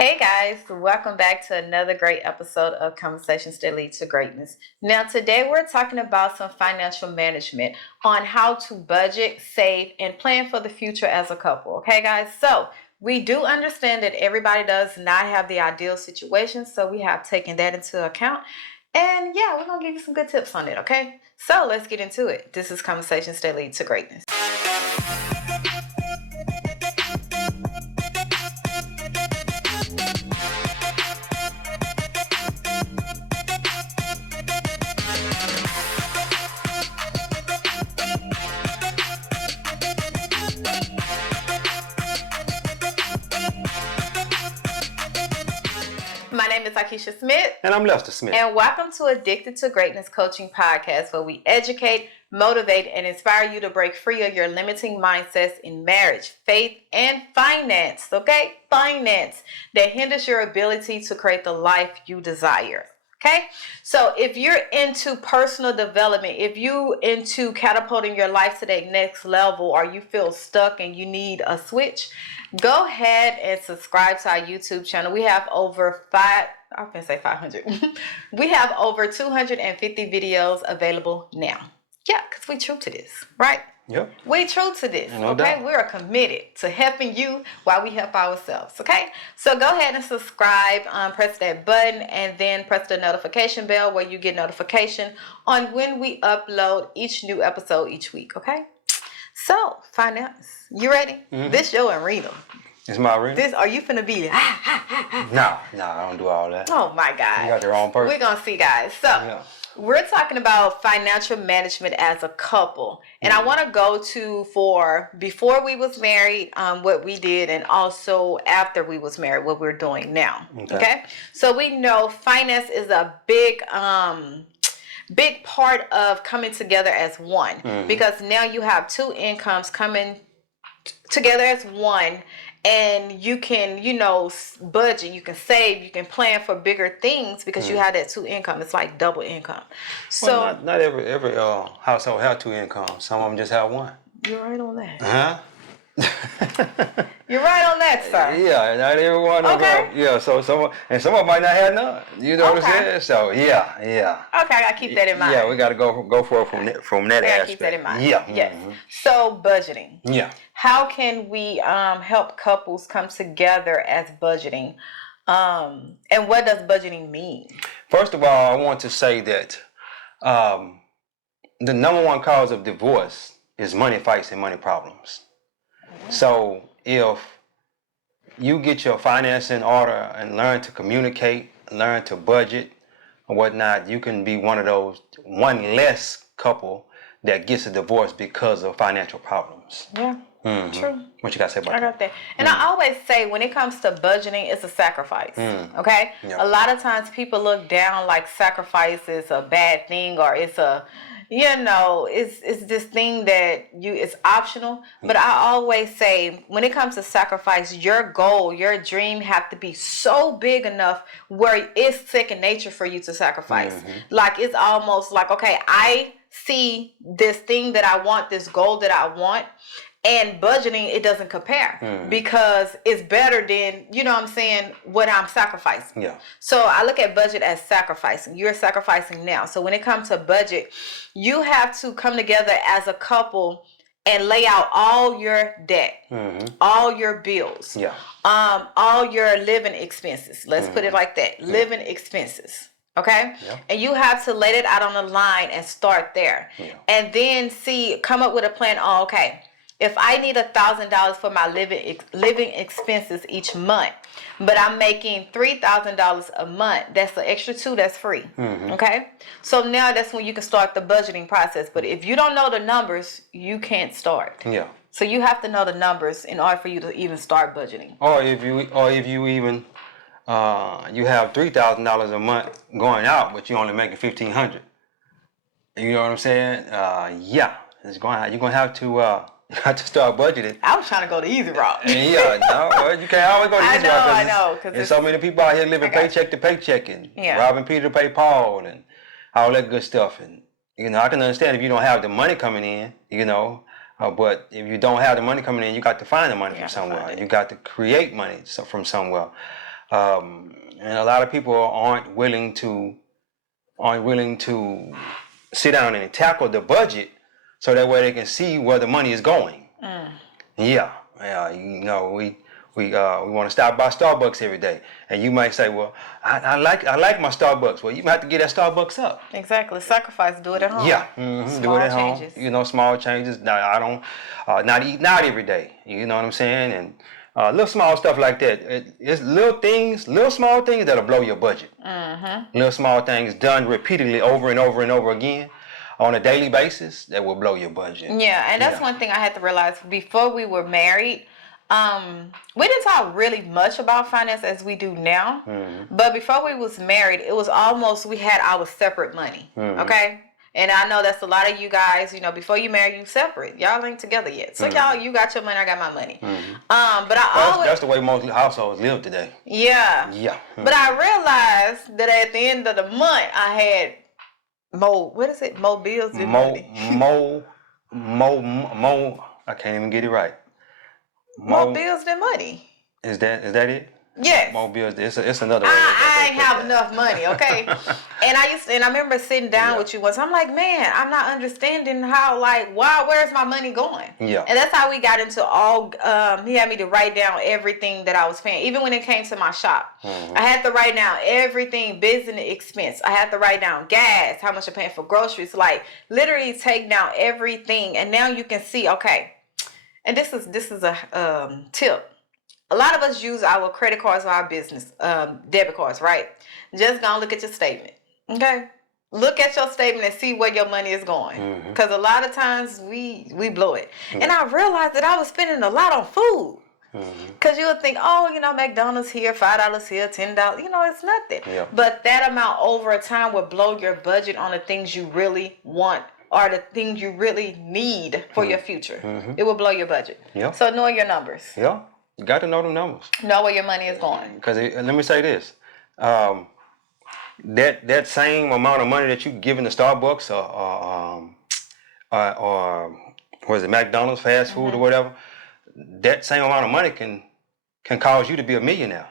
Hey guys, welcome back to another great episode of Conversations That Lead to Greatness. Now, today we're talking about some financial management on how to budget, save, and plan for the future as a couple. Okay, guys? So, we do understand that everybody does not have the ideal situation, so we have taken that into account. And yeah, we're going to give you some good tips on it, okay? So, let's get into it. This is Conversations That Lead to Greatness. My name is Akeisha Smith. And I'm Lester Smith. And welcome to Addicted to Greatness Coaching Podcast, where we educate, motivate, and inspire you to break free of your limiting mindsets in marriage, faith, and finance. Okay? Finance that hinders your ability to create the life you desire. Okay? So if you're into personal development, if you into catapulting your life to that next level, or you feel stuck and you need a switch, go ahead and subscribe to our YouTube channel. We have over 500. We have over 250 videos available now. Yeah, because we true to this, right? Yep. We true to this, No okay? doubt. We're committed to helping you while we help ourselves, okay? So go ahead and subscribe, press that button, and then press the notification bell where you get notification on when we upload each new episode each week, okay? So, finance. You ready? Mm-hmm. This your arena. It's my arena? Are you finna be No, I don't do all that. Oh my God. You got the wrong person. We're gonna see, guys. So we're talking about financial management as a couple. And I want to go to for before we was married, what we did, and also after we was married, what we're doing now. Okay? So we know finance is a big part of coming together as one, because now you have two incomes coming together as one, and you can, budget, you can save, you can plan for bigger things because you have that two income. It's like double income. So well, not every household have two incomes. Some of them just have one. You're right on that. Huh? You're right on that, sir. Yeah, not everyone of them. Yeah, so some of them might not have none. You know what I'm saying? So yeah. Okay, I gotta keep that in mind. Yeah, we gotta go for it from that aspect. Keep that in mind. Yeah. Yes. So budgeting. Yeah. How can we help couples come together as budgeting? And what does budgeting mean? First of all, I want to say that the number one cause of divorce is money fights and money problems. So if you get your finance in order and learn to communicate, learn to budget and whatnot, you can be one less couple that gets a divorce because of financial problems. Yeah. True. What you got to say about that? I got that. And I always say when it comes to budgeting, it's a sacrifice. Okay? Yeah. A lot of times people look down like sacrifice is a bad thing, or it's a, it's this thing that it's optional. But I always say when it comes to sacrifice, your goal, your dream have to be so big enough where it's second nature for you to sacrifice. Like it's almost like, okay, I see this thing that I want, this goal that I want, and budgeting, it doesn't compare because it's better than, what I'm sacrificing. Yeah. So I look at budget as sacrificing. You're sacrificing now. So when it comes to budget, you have to come together as a couple and lay out all your debt, all your bills, all your living expenses. Let's put it like that. Living expenses. Okay? Yeah. And you have to lay it out on the line and start there. Yeah. And then come up with a plan. Oh, okay. If I need $1,000 for my living expenses each month, but I'm making $3,000 a month, that's an extra $2 that's free. Okay? So now that's when you can start the budgeting process. But if you don't know the numbers, you can't start. Yeah. So you have to know the numbers in order for you to even start budgeting. Or if you even you have $3,000 a month going out, but you're only making $1,500. You know what I'm saying? You're gonna have to. You have to start budgeting. I was trying to go the easy route. You can't always go the easy route. I know. There's so many people out here living paycheck to paycheck and robbing Peter to pay Paul and all that good stuff. And I can understand if you don't have the money coming in, but if you don't have the money coming in, you got to find the money from somewhere. You got to create money from somewhere. And a lot of people aren't willing to sit down and tackle the budget so that way they can see where the money is going. Yeah, you know, we want to stop by Starbucks every day, and you might say, well, I like my Starbucks. Well, you might have to get that Starbucks up. Exactly. Sacrifice. Do it at home. Yeah, do it at changes. home. You know, small changes. Now, I don't not eating out every day. You know what I'm saying? And little small stuff like that. It's little small things that'll blow your budget. Little small things done repeatedly over and over and over again on a daily basis that will blow your budget. Yeah, and that's one thing I had to realize before we were married. We didn't talk really much about finance as we do now, but before we was married, it was almost we had our separate money. Okay. And I know that's a lot of you guys, you know, before you marry, you separate. Y'all ain't together yet. So y'all, you got your money, I got my money. But that's the way most households live today. Yeah. Yeah. But I realized that at the end of the month, I had more bills than money. I can't even get it right. More bills than money. Is that it? Yes. More bills. It's another way. I ain't have enough money, okay? and I remember sitting down with you once. I'm like, man, I'm not understanding how, like, where's my money going? Yeah. And that's how we got into all, he had me to write down everything that I was paying. Even when it came to my shop, I had to write down everything, business expense. I had to write down gas, how much I'm paying for groceries, like literally take down everything. And now you can see, okay, and this is a tip. A lot of us use our credit cards or our business debit cards, right? Just gonna look at your statement, okay? Look at your statement and see where your money is going. Because a lot of times we blow it. And I realized that I was spending a lot on food. Because you would think, oh, you know, McDonald's here, $5 here, $10. You know, it's nothing. Yeah. But that amount over time will blow your budget on the things you really want or the things you really need for your future. It will blow your budget. Yeah. So know your numbers. Yeah. You got to know the numbers. Know where your money is going. Because let me say this. That same amount of money that you giving to Starbucks or was it McDonald's fast food or whatever, that same amount of money can cause you to be a millionaire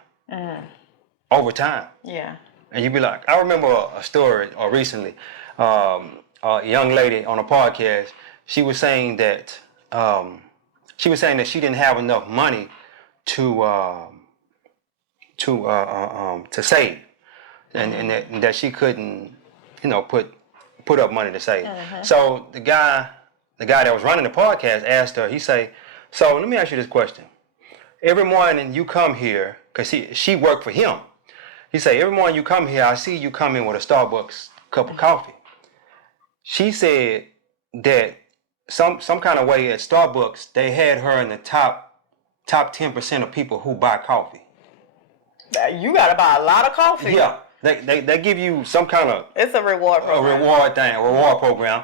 over time. Yeah. And you be like, I remember a story recently, a young lady on a podcast. She was saying that she didn't have enough money to save, and that she couldn't, you know, put up money to save. So the guy that was running the podcast asked her. He say, "So let me ask you this question. Every morning you come here, cause she worked for him. He say every morning you come here, I see you come in with a Starbucks cup of coffee." She said that some kind of way at Starbucks they had her in the top 10% of people who buy coffee. You gotta buy a lot of coffee. Yeah, they give you some kind of it's a reward program. Reward program.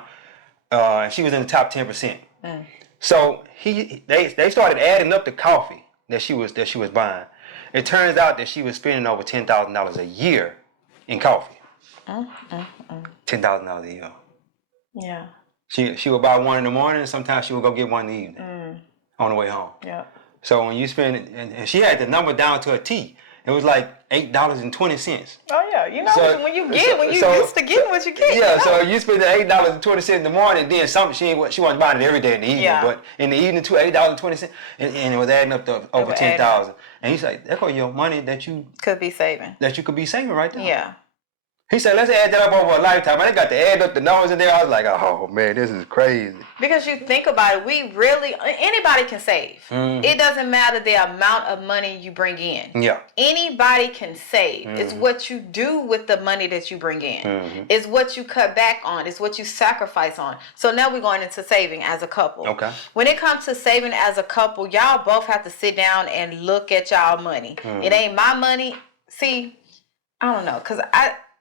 She was in the top 10%. So they started adding up the coffee that she was buying. It turns out that she was spending over $10,000 a year in coffee. $10,000 a year. Yeah. She would buy one in the morning, and sometimes she would go get one in the evening on the way home. Yeah. So when you spend, and she had the number down to a T. It was like $8.20. Oh yeah, you know when you used to getting what you get. Yeah, you know? so you spend the $8.20 in the morning, then she wasn't buying it every day in the evening, but in the evening too, $8.20, and it was adding up to over $10,000. And he's like, "That's your money that you could be saving. That you could be saving right there." Yeah. He said, let's add that up over a lifetime. And they got to add up the numbers in there. I was like, oh, man, this is crazy. Because you think about it, anybody can save. It doesn't matter the amount of money you bring in. Yeah. Anybody can save. It's what you do with the money that you bring in. It's what you cut back on. It's what you sacrifice on. So now we're going into saving as a couple. Okay. When it comes to saving as a couple, y'all both have to sit down and look at y'all money. It ain't my money. See, I don't know, because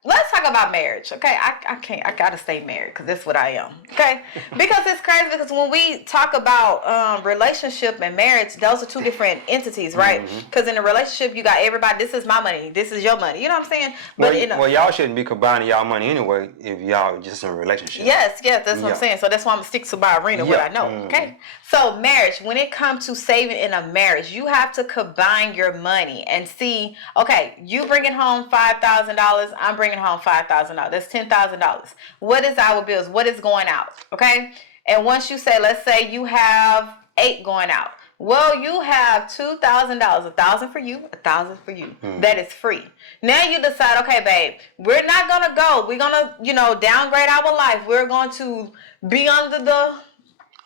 let's talk about marriage, okay? I gotta stay married because that's what I am, okay? Because it's crazy because when we talk about relationship and marriage, those are two different entities, right? Because in a relationship, you got everybody, this is my money, this is your money, you know what I'm saying? But well, y'all shouldn't be combining y'all money anyway if y'all just in a relationship. Yes, that's what I'm saying. So that's why I'm gonna stick to my arena, what I know, okay? So marriage, when it comes to saving in a marriage, you have to combine your money and see, okay, you bringing home $5,000, I'm bringing home $5,000. That's $10,000. What is our bills? What is going out? Okay, and once you say, let's say you have 8 going out. Well, you have $2,000, $1,000 for you, $1,000 for you. That is free. Now you decide, okay, babe, we're not gonna go. We're gonna, downgrade our life. We're going to be under the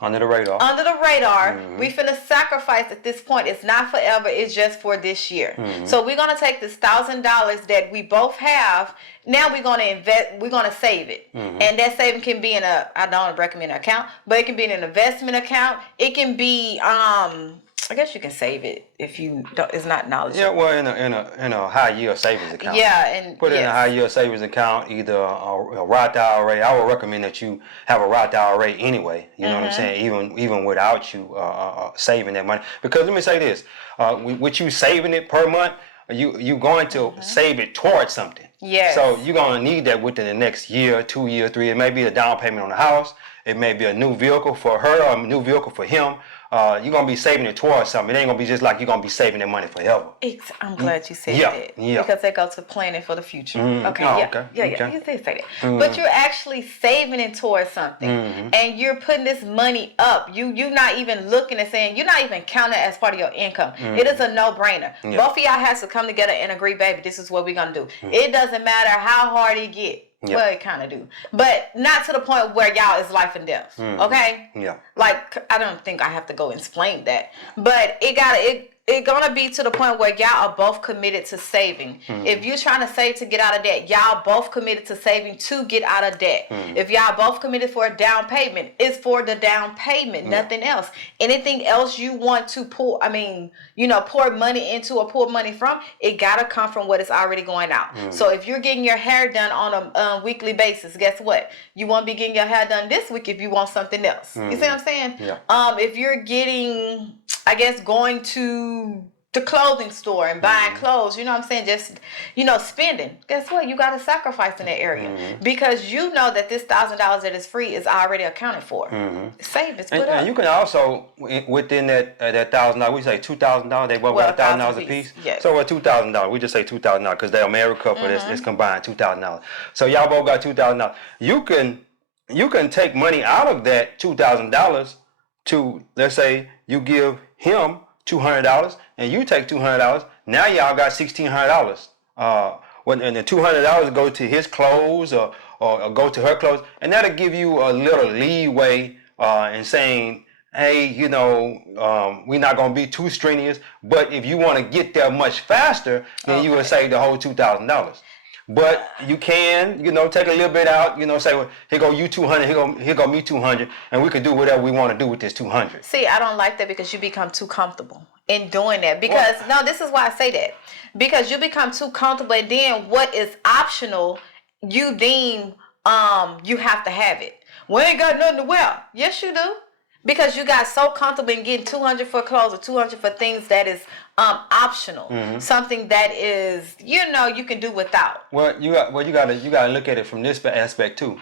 radar. We finna sacrifice at this point. It's not forever. It's just for this year. So we're gonna take this $1,000 that we both have. Now we're gonna invest. We're gonna save it, and that saving can be in I don't recommend an account, but it can be in an investment account. It can be I guess you can save it if you don't. It's not knowledgeable. Yeah, well, in a high yield savings account. Yeah, and put it in a high yield savings account, either a Roth IRA. I would recommend that you have a Roth IRA anyway. You know what I'm saying? Even without you saving that money, because let me say this: with you saving it per month, you going to save it towards something. Yes. So you're gonna need that within the next year, 2 years, 3 years. It may be a down payment on the house. It may be a new vehicle for her or a new vehicle for him. You're going to be saving it towards something. It ain't going to be just like you're going to be saving that money forever. I'm glad you said that. Yeah. Because that goes to planning for the future. Okay. Okay. You did say that. But you're actually saving it towards something. And you're putting this money up. You're not even looking and saying, you're not even counting it as part of your income. It is a no-brainer. Both of y'all has to come together and agree, baby, this is what we're going to do. It doesn't matter how hard it get. Yep. Well, it kind of do, but not to the point where y'all is life and death. Okay. Yeah. Like, I don't think I have to go explain that, but it gonna be to the point where y'all are both committed to saving. If you're trying to save to get out of debt, y'all both committed to saving to get out of debt. If y'all both committed for a down payment, it's for the down payment, nothing else. Anything else you want to pour money into or pull money from, it gotta come from what is already going out. So if you're getting your hair done on a weekly basis, guess what? You won't be getting your hair done this week if you want something else. You see what I'm saying? Yeah. If you're getting, I guess, going to the clothing store and buying clothes, you know what I'm saying? Just, spending. Guess what? You got to sacrifice in that area because you know that this $1,000 that is free is already accounted for. Save, it's put up. And you can also, within that $1,000, we say $2,000. They both got $1,000 a piece. Yes. So $2,000. We just say $2,000 because they're a married couple. It's combined $2,000. So y'all both got $2,000. You can take money out of that $2,000 to, let's say, you give him $200 and you take $200. Now y'all got $1,600. And the $200 go to his clothes or go to her clothes, and that'll give you a little leeway in saying, hey, we're not gonna be too strenuous. But if you want to get there much faster, then you will save the whole $2,000. But you can, take a little bit out, say, well, here go you 200, here go me 200, and we can do whatever we want to do with this 200. See, I don't like that because you become too comfortable in doing that. Because, no, this is why I say that. Because you become too comfortable, and then what is optional, you deem you have to have it. We ain't got nothing to wear. Yes, you do. Because you got so comfortable in getting $200 for clothes or $200 for things that is optional, something that is you can do without. Well, you gotta look at it from this aspect too.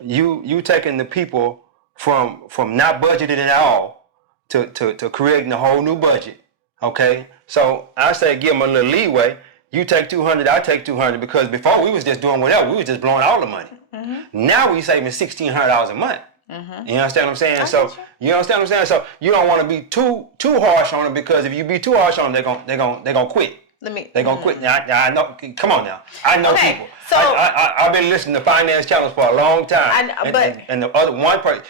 You taking the people from not budgeting at all to creating a whole new budget. Okay, so I say give them a little leeway. You take 200, I take 200, because before we was just doing whatever, we was just blowing all the money. Now we saving $1,600 a month. You understand what I'm saying? You understand what I'm saying? So you don't want to be too harsh on them, because if you be too harsh on them, they're gonna quit. They're gonna quit. Now, I know. Come on now. I know people. So I've been listening to finance channels for a long time. And the other one person,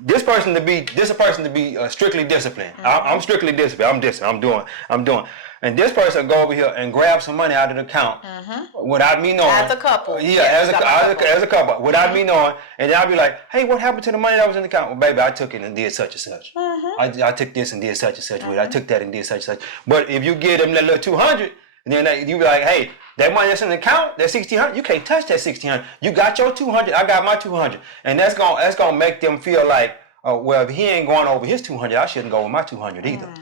this person to be strictly disciplined. I'm strictly disciplined. I'm disciplined. I'm doing. And this person go over here and grab some money out of the account without me knowing. As a couple. Yeah, as a couple. Without me knowing. And then I'll be like, hey, what happened to the money that was in the account? Well, baby, I took it and did such and such. I took this and did such and such with it. I took that and did such and such. But if you give them that little 200, then you be like, hey, That money that's in the account, that $1,600, you can't touch that $1,600. You got your $200, I got my $200, and that's gonna make them feel like, well, if he ain't going over his $200, I shouldn't go with my $200 either.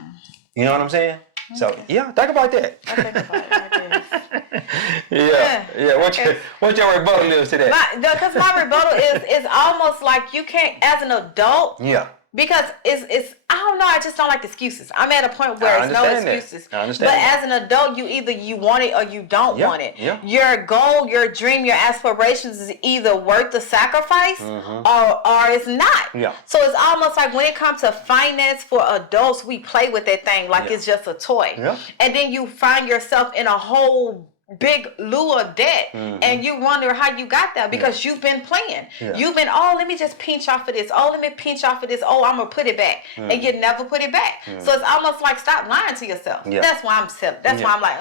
You know what I'm saying? Okay. So yeah, think about that. I think about it like this. Yeah. What's your rebuttal is to that? Because my rebuttal is almost like you can't, as an adult. Yeah. Because it's I don't know, I just don't like excuses. I'm at a point where it's no excuses. I understand. But as an adult, you either you want it or you don't want it. Yeah. Your goal, your dream, your aspirations is either worth the sacrifice or it's not. Yeah. So it's almost like when it comes to finance for adults, we play with that thing like it's just a toy. Yeah. And then you find yourself in a whole big lieu of debt, and you wonder how you got there because you've been playing. Yeah. You've been, let me just pinch off of this. Let me pinch off of this. I'm gonna put it back, and you never put it back. So it's almost like stop lying to yourself. Yeah. That's why I'm silly. That's why I'm like,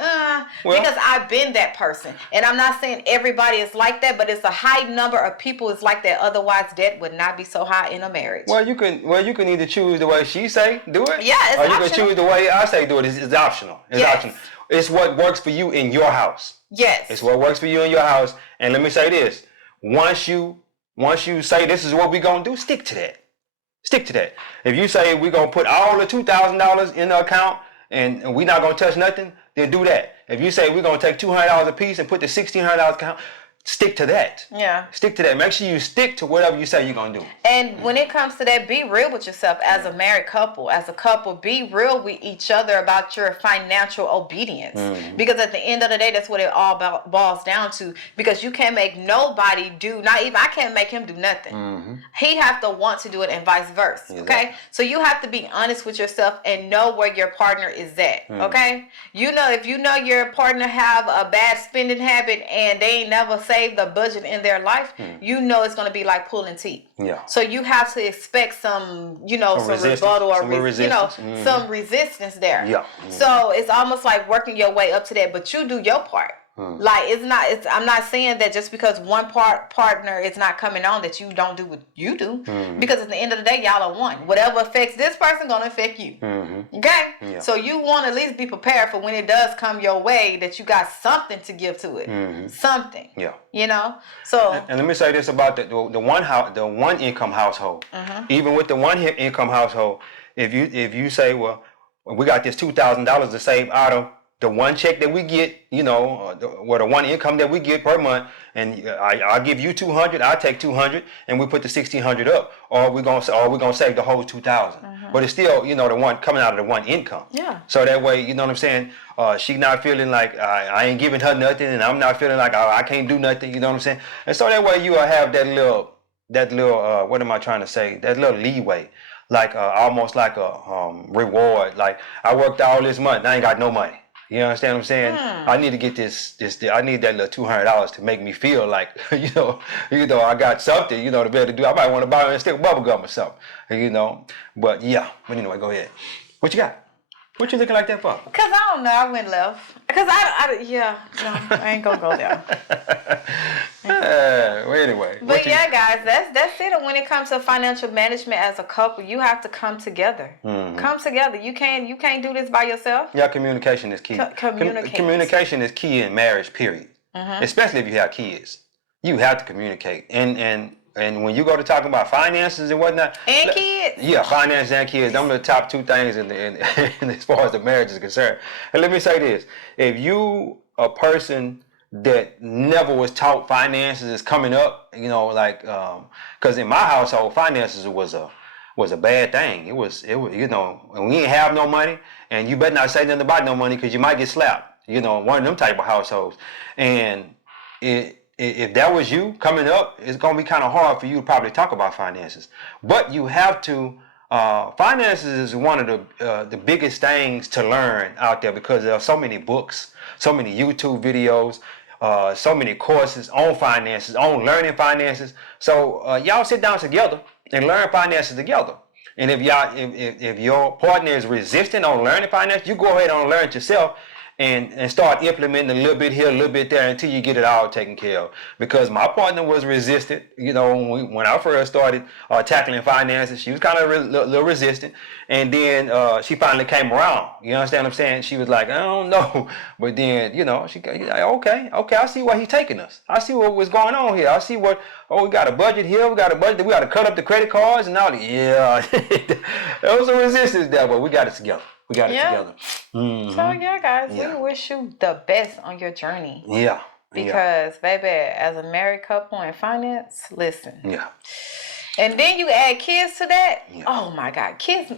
because I've been that person, and I'm not saying everybody is like that, but it's a high number of people is like that. Otherwise, debt would not be so high in a marriage. Well, you can either choose the way she say do it, Yeah, it's or you optional. can choose the way I say do it. It's optional. It's optional. It's what works for you in your house. Yes. It's what works for you in your house. And let me say this. Once you say this is what we're going to do, stick to that. Stick to that. If you say we're going to put all the $2,000 in the account and we're not going to touch nothing, then do that. If you say we're going to take $200 a piece and put the $1,600 account, stick to that. Yeah. Stick to that. Make sure you stick to whatever you say you're going to do. And when it comes to that, be real with yourself as a married couple. As a couple, be real with each other about your financial obedience. Because at the end of the day, that's what it all boils down to. Because you can't make nobody do, not even, I can't make him do nothing. He have to want to do it and vice versa. Exactly. Okay? So you have to be honest with yourself and know where your partner is at. Okay? You know, if you know your partner have a bad spending habit and they ain't never save the budget in their life, you know it's going to be like pulling teeth. Yeah. So you have to expect some, some rebuttal or some resistance there. Yeah. So it's almost like working your way up to that, but you do your part. Like I'm not saying that just because one partner is not coming on that you don't do what you do, because at the end of the day, y'all are one. Whatever affects this person gonna affect you. Okay? Yeah. So you want to at least be prepared for when it does come your way that you got something to give to it. Something. Yeah. So and let me say this about the one income household. Even with the one income household, if you say, well, we got this $2,000 to save out of the one check that we get, the one income that we get per month, and I'll give you $200, I take $200, and we put the $1,600 up, or we're gonna save the whole $2,000. But it's still, the one coming out of the one income. Yeah. So that way, you know what I'm saying? She not feeling like I ain't giving her nothing, and I'm not feeling like I can't do nothing. You know what I'm saying? And so that way you will have that little what am I trying to say? That little leeway. Like almost like a reward. Like I worked all this month, and I ain't got no money. You understand what I'm saying? I need to get this. I need that little $200 to make me feel like, I got something, to be able to do. I might want to buy a stick of bubble gum or something, But yeah. But anyway, go ahead. What you got? What you looking like that for? Because I don't know, I went left. Because I ain't gonna go there. Well, anyway. But guys, that's it. And when it comes to financial management as a couple, you have to come together. Come together. You can't do this by yourself. Yeah, communication is key. Communication is key in marriage, period. Especially if you have kids. You have to communicate. And when you go to talking about finances and whatnot. And kids. Yeah, finances and kids. Them are the top two things in as far as the marriage is concerned. And let me say this. If you a person that never was taught finances is coming up, because in my household, finances was a bad thing. It was, and we didn't have no money, and you better not say nothing about no money because you might get slapped. One of them type of households. And if that was you coming up, it's going to be kind of hard for you to probably talk about finances. But you have to, finances is one of the biggest things to learn out there because there are so many books, so many YouTube videos, so many courses on finances, on learning finances. So y'all sit down together and learn finances together. And if your partner is resistant on learning finances, you go ahead and learn it yourself. and start implementing a little bit here, a little bit there until you get it all taken care of. Because my partner was resistant, when I first started tackling finances, she was kind of a little resistant. And then she finally came around. You understand what I'm saying? She was like, I don't know. But then, she like, okay, I see where he's taking us. I see what was going on here. I see we got a budget here, we got to cut up the credit cards and all that. Yeah, there was some resistance there, but we got it together. We got it together. Mm-hmm. So guys, we wish you the best on your journey. Yeah. Because baby, as a married couple in finance, listen. Yeah. And then you add kids to that. Yeah. Oh my God, kids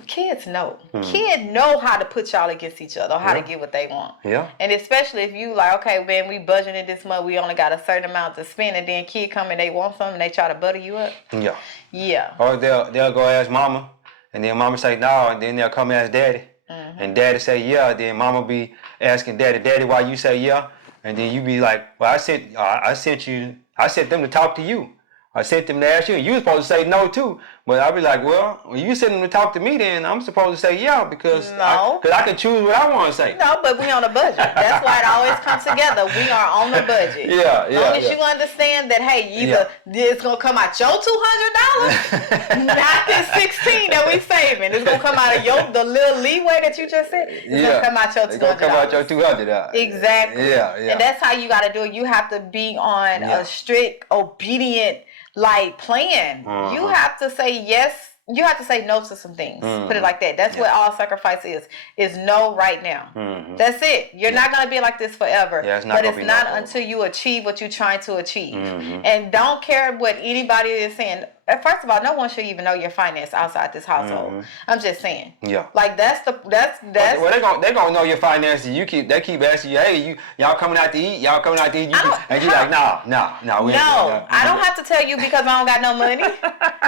know. Mm-hmm. Kids know how to put y'all against each other, how to get what they want. Yeah. And especially if you like, okay, man, we budgeted this month, we only got a certain amount to spend, and then kid come and they want something, and they try to butter you up. Yeah. Yeah. Or they'll go ask mama, and then mama say no, and then they'll come ask daddy. Mm-hmm. And daddy say yeah, then mama be asking daddy, why you say yeah? And then you be like, well, I sent them to talk to you. I sent them to ask you, and you were supposed to say no too. But I'll be like, well, when you sent them to talk to me, then I'm supposed to say yeah because I can choose what I want to say. No, but we on a budget. That's why it always comes together. We are on the budget. Yeah. As long as you understand that, hey, either it's gonna come out your $200, not this $16 that we saving. It's gonna come out of the little leeway that you just said. It's gonna come out your $200. It's gonna come out your $200. Exactly. Yeah. And that's how you gotta do it. You have to be on a strict, obedient plan. Mm-hmm. You have to say yes. You have to say no to some things. Mm-hmm. Put it like that. That's what all sacrifice is no right now. Mm-hmm. That's it. You're not going to be like this forever. Yeah, it's not but gonna it's be not no until you achieve what you're trying to achieve. Mm-hmm. And don't care what anybody is saying. First of all, no one should even know your finance outside this household. Mm-hmm. I'm just saying. Yeah. Like that's. Well, they gonna know your finances. They keep asking you, hey, y'all coming out to eat? Y'all coming out to eat? And you like, no. I don't have to tell you because I don't got no money.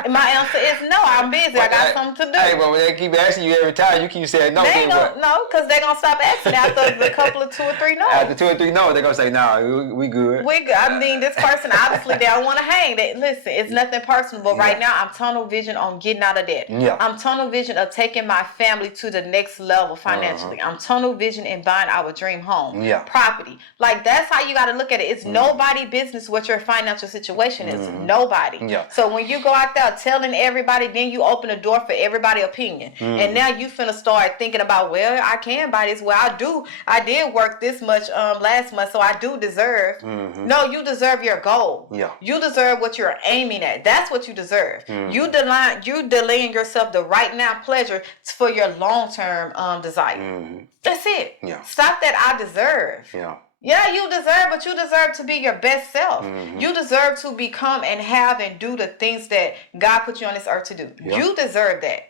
My answer is no. I'm busy. I got something to do. Hey, but when they keep asking you every time, you keep saying no. No, because they're gonna stop asking after a couple of 2 or 3 no. After 2 or 3 no, they're gonna say, nah, we good. We good. I mean, this person obviously they don't want to hang. Listen, it's nothing personal. But right now, I'm tunnel vision on getting out of debt. Yeah. I'm tunnel vision of taking my family to the next level financially. I'm tunnel vision in buying our dream home. Yeah. Property. Like, that's how you got to look at it. It's nobody business what your financial situation is. Nobody. Yeah. So when you go out there telling everybody, then you open the door for everybody's opinion. And now you finna start thinking about, well, I can buy this. Well, I did work this much last month, so I do deserve. No, you deserve your goal. Yeah. You deserve what you're aiming at. That's what you deserve. You delaying yourself the right now pleasure for your long-term desire. That's it. Yeah. Stop that I deserve. Yeah, you deserve, but you deserve to be your best self. You deserve to become and have and do the things that God put you on this earth to do. You deserve that.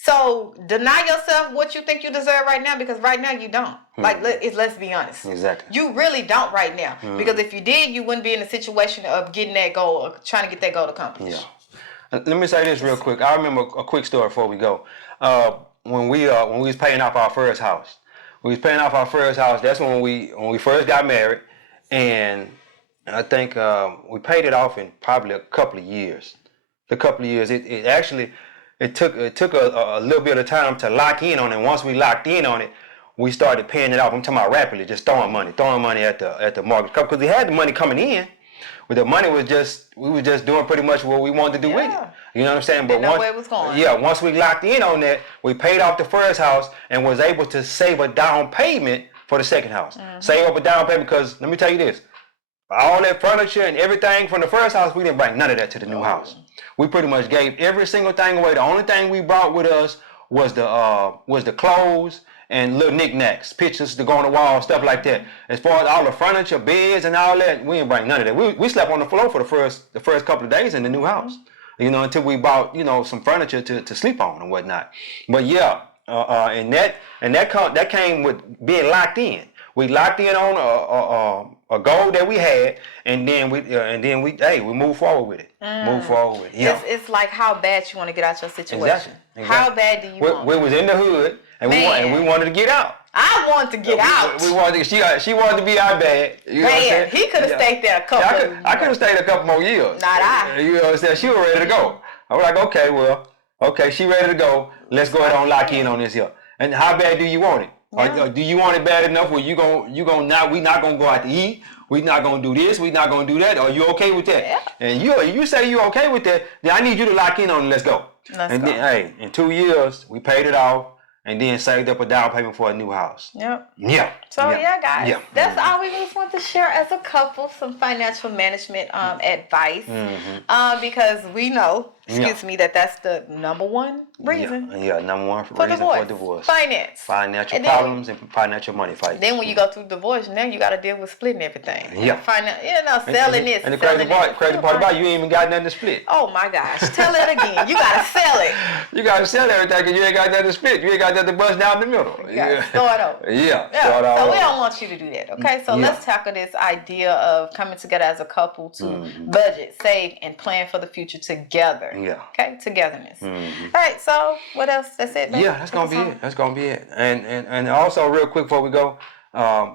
So deny yourself what you think you deserve right now, because right now you don't. Like, let's be honest. Exactly. You really don't right now. Because if you did, you wouldn't be in a situation of getting that goal or trying to get that goal accomplished. Yeah. Let me say this real quick. I remember a quick story before we go. When we was paying off our first house. That's when we first got married, and I think we paid it off in probably a couple of years. It actually took a little bit of time to lock in on it. Once we locked in on it, we started paying it off. I'm talking about rapidly, just throwing money at the mortgage company, because we had the money coming in. But the money we were just doing pretty much what we wanted to do with it. You know what I'm saying? But know where it was going. Once we locked in on that, we paid off the first house and was able to save a down payment for the second house. Save up a down payment, because let me tell you this. All that furniture and everything from the first house, we didn't bring none of that to the new house. We pretty much gave every single thing away. The only thing we brought with us was the clothes and little knickknacks, pictures to go on the wall, stuff like that. As far as all the furniture, beds, and all that, we didn't bring none of that. We slept on the floor for the first couple of days in the new house, until we bought some furniture to sleep on and whatnot. But and that came with being locked in. We locked in on a goal that we had, and then we move forward with it. Move forward with it. Yeah. It's like how bad you want to get out your situation. Exactly. How bad do you want? We was in the hood, and we wanted to get out. I want to get out. We wanted. She wanted to be our bad. You know what I'm saying? He could have stayed there a couple. I could have stayed a couple more years. Not I. You know what I'm saying? She was ready to go. I was like, okay, she ready to go. Let's go ahead and lock in on this here. And how bad do you want it? Or do you want it bad enough where we not gonna go out to eat? We not gonna do this. We not gonna do that. Are you okay with that? Yeah. And you say you okay with that? Then I need you to lock in on it. Let's go. Let's go. Then, hey, in 2 years we paid it off, and then saved up a down payment for a new house. Yep. Yeah. So yeah, guys, Yeah. that's all we just want to share as a couple, some financial management advice, because we know, that's the number one reason Yeah, number one for reason divorce. for divorce. Finance. Financial And then- problems and financial money fights. Then when you go through divorce, now you got to deal with splitting everything. Yeah. Selling this. And the selling crazy part about it, you ain't even got nothing to split. Oh my gosh, tell that again. You got to sell it. You got to sell everything because you ain't got nothing to split. You ain't got nothing to bust down the middle. You got to start over. Yeah. Yeah, Start all so we over. don't want you to do that, okay? So let's tackle this idea of coming together as a couple to budget, save, and plan for the future together. Yeah. Okay, togetherness. All right, so what else? That's it, babe? Yeah, that's gonna be it. That's gonna be it. And also, real quick before we go,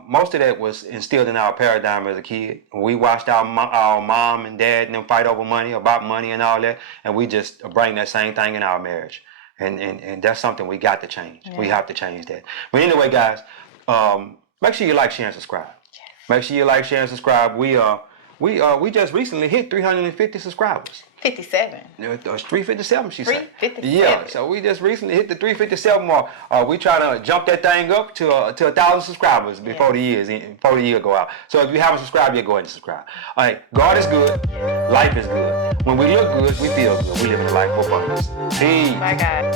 most of that was instilled in our paradigm as a kid. We watched our mom and dad and them fight over money, about money and all that, and we just bring that same thing in our marriage. And that's something we got to change. We have to change that. But anyway, guys, make sure you like, share, and subscribe. Make sure you like, share, and subscribe. We just recently hit 350 subscribers. 57. No, it was 357, she said. 357. Yeah, so we just recently hit the 357 mark. We try to jump that thing up to 1,000 subscribers before the year go out. So if you haven't subscribed yet, go ahead and subscribe. All right, God is good, life is good. When we look good, we feel good. We live in a life of abundance. Peace. Bye, guys.